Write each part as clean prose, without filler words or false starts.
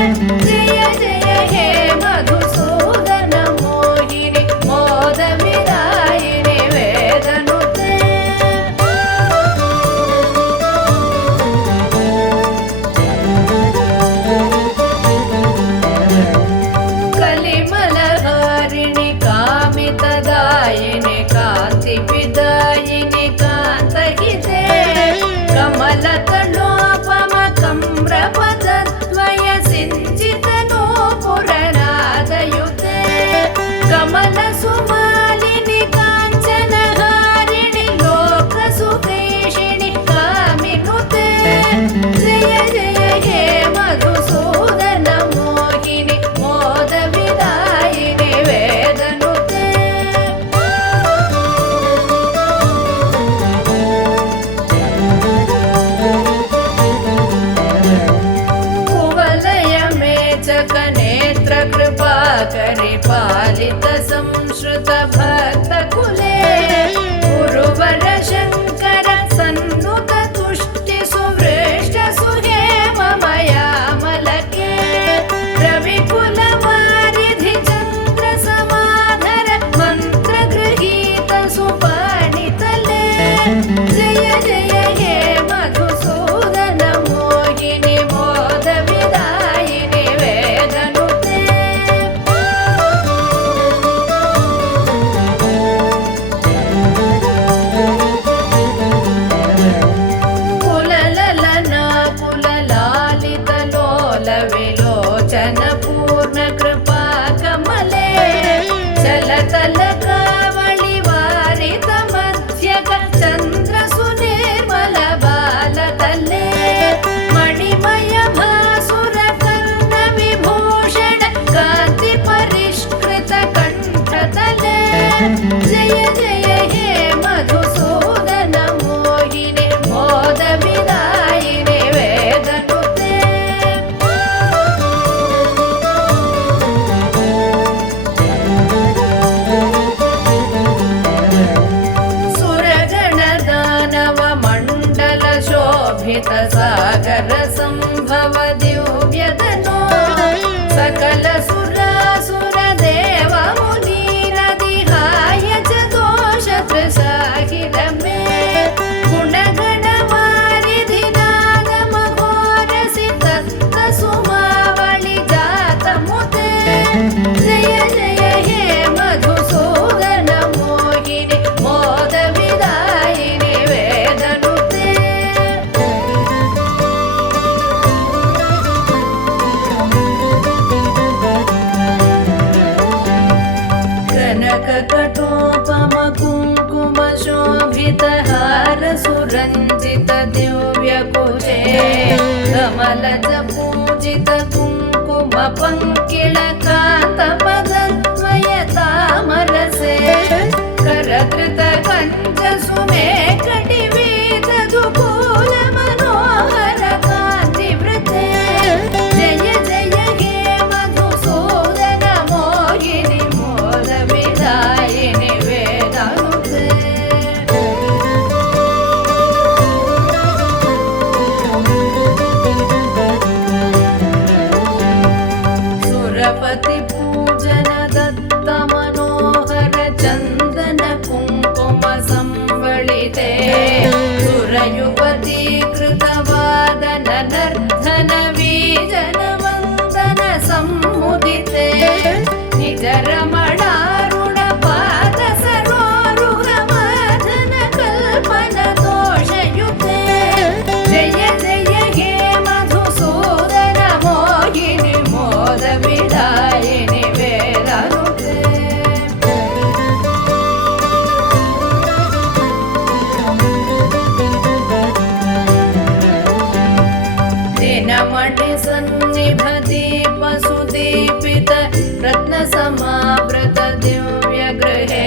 जय जय हे मधुसूदन मोहिनि मोद विदायिनि वेदनुते कलिमलहारिणि कामितदायिनि कान्तिविदायिनि कान्तहिते कमलतलोपमकम्रपदद्वय सिञ्चितनूपुरनादयुते कमलसुमालिनि काञ्चनहारिणि लोकसुकेशिनि कामिनुते जय जय हे मधुसूदन मोहिनि मोद विदायिनि वेदनुते कुवलयमेचकनेत्रकृपाकरि पालित संश्रुत भक्तकुले गुरुवर शङ्कर सन्नुत तुष्टि सुवृष्ट सुहेम मयामलके रविकुलवारिधि चन्द्र समाधर मन्त्रगृहीत सुपाणितले जय जय हे मधुसूदन मोहिनि मोद विदायिनि वेदनुते कुलललना कुललालितलोल विलोचन पूर्णकृपा कमले चलतलकावळि वारित मध्यक चन्द्र सुनिर्मल बालतले मणिमय भासुर कर्ण विभूषण कान्ति परिष्कृत कण्ठतले जय जय हे मधुसूदन मोहिनि मोद विदायिनि वेदनुते सुरगणदानव मण्डल शोभित सागर सम्भव दिव्यतनो सकल सुरासुर देव मुनीरदिहाय च दोष त्रिसाहिर मे गुणगणवारिधि नाद मघोरसि तत्त सुमावळि जातमुते जय जय हे मधुसूदन मोहिनि मोद विदायिनि वेदनुते कनककटोपम कुङ्कुम शोभित हार सुरञ्जित दिव्यकुचे कमलज पूजित कुङ्कुम पङ्किल कान्तपदद्वय तामरसे करकृत कञ्च सुमेकटिवेद दुकूल मनोहर कान्तिवृते जय जय हे मधुसूदन मोहिनि मोद विदायिनि वेदनुते सुरपति पूजन दत्त मनोहर चन्दन कुङ्कुम संवलिते सुरयुवती कृतवादन नर्धन वीजन वन्दन सम्मुदिते निज रमणारुण पाद सरोरुह माधन कल्पन दोषयुते जय जय हे मधुसूदन मोहिनि मोद विदायिनि वेदनुते दिनमणि सन्निभ दीप सुदीपित रत्नसमावृत दिव्यगृहे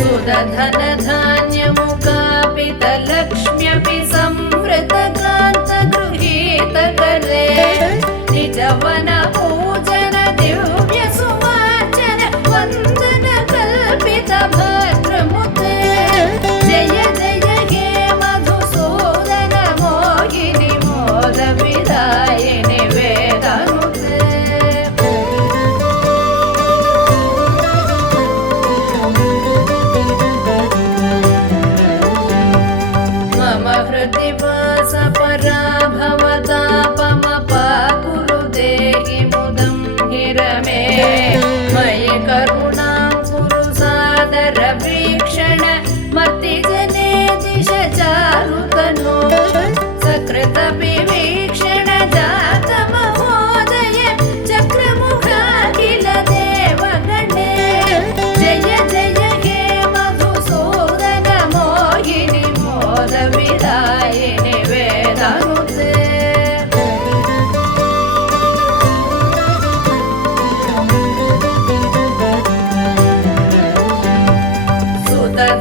सुदधन धान्यमुकापित लक्ष्म्यपि संवृत कान्त गृहीत करे निजवन पूजन दिव्य सुवाचन वन्दन कल्पित भद्रमुते जय जय हे मधुसूदन मोहिनि मोद विदायिनि वेदनुते परिवीक्षण जात महोदय चक्रमुखाखिल देवगणे जय जय हे मधुसूदन मोहिनि मोद विदायिनि वेदानुते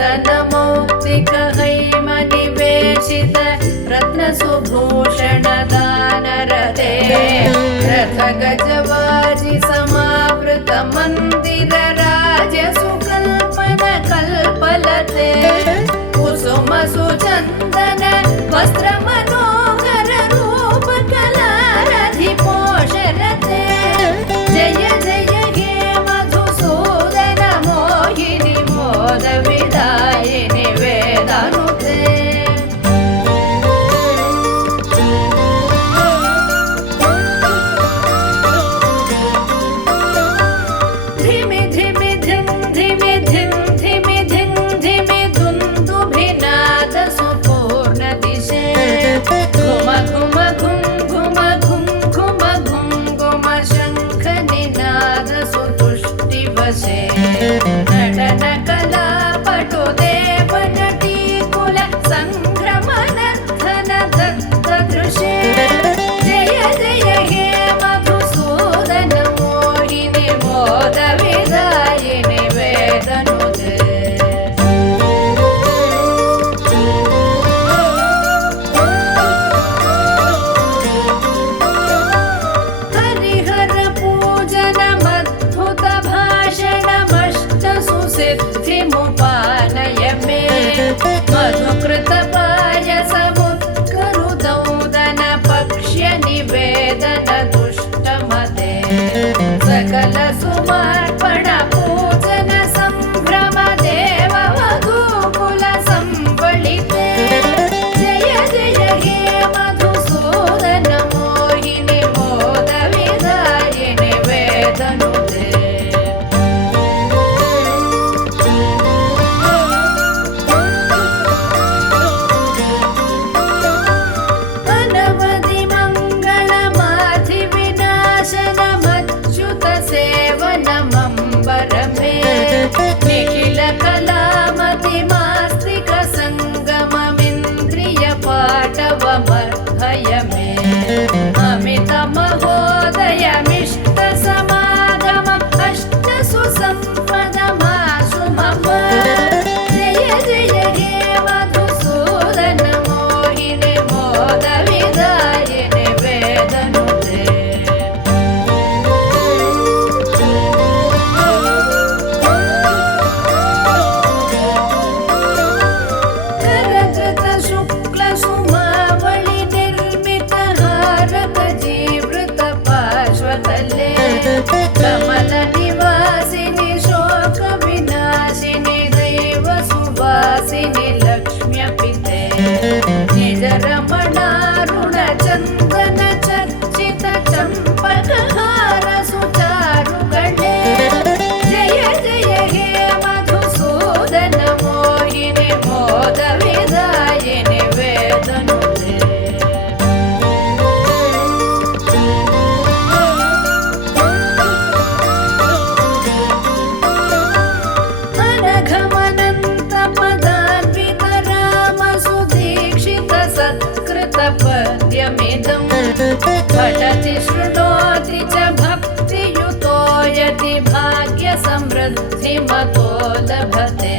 सुतदनमौक्तिक हैमनिवेशित रत्नसुभूषण दानरते रथ गजवाजि समावृत मन्दिर राजसुकल्पन कल्पलते कुसुम सुचन्दन वस्त्र मनोहर रूप कलारधि पोषरते जय जय हे मधुसूदन मोहिनि मोद विदायिनि वेदानुते धिमि धिमि धिं धिमि धिं धिमि धिं धिमि दुन्दुभिनाद सुपूर्ण दिशे घुम घुम घुं घुम घुं घुम घुं घुम शङ्ख निनाद सुतुष्टिवशे नटन कला पटु देव नटी कुल सङ्भ्रमनर्धन दत्त दृशे जय जय हे मधुसूदन मोहिनि मोद विदायिनि वेदनुते हरिहर पूजनमद्भुत भाषणमष्ट सुसिद्धिमुपानय मे मधुकृत पायसमुत्करुदौदन पक्ष्य निवेदन दुष्टमते सकल सुमर्पण पूजन सम्भ्रम देव वधूकुल संवलिते जय जय हे मधुसूदन मोहिनि मोद विदायिनि वेदनुते अनवधि मङ्गलमाधि विनाशनमच्युत सेवनमम्बर मे निखिल कलामतिमास्तिक सङ्गममिन्द्रिय पाटवमर्हय मे अमित महोदयमिष्ट समागमम् अष्ट सुसम्पदमाशु मम जय जय हे मधुसूदन मोहिनि मोद विदायिनि वेदनुते करकृत शुक्ल सुमावळि निर्मित हारक जीवृत पार्श्वतले कमल निवासिनि शोक विनाशिनि दैव सुवासिनि लक्ष्म्यपिते निज रमणारुण चन्दन चर्चित चम्पकहार सुचारुगणे जय जय हे मधुसूदन मोहिनि मोद विदायिनि वेदनुते अनघमनन्त पदान्वित राम सुदीक्षित सत्कृत पद्यमिदं पठति शृणोति च भक्तियुतो यदि भाग्य समृद्धिमतो लभते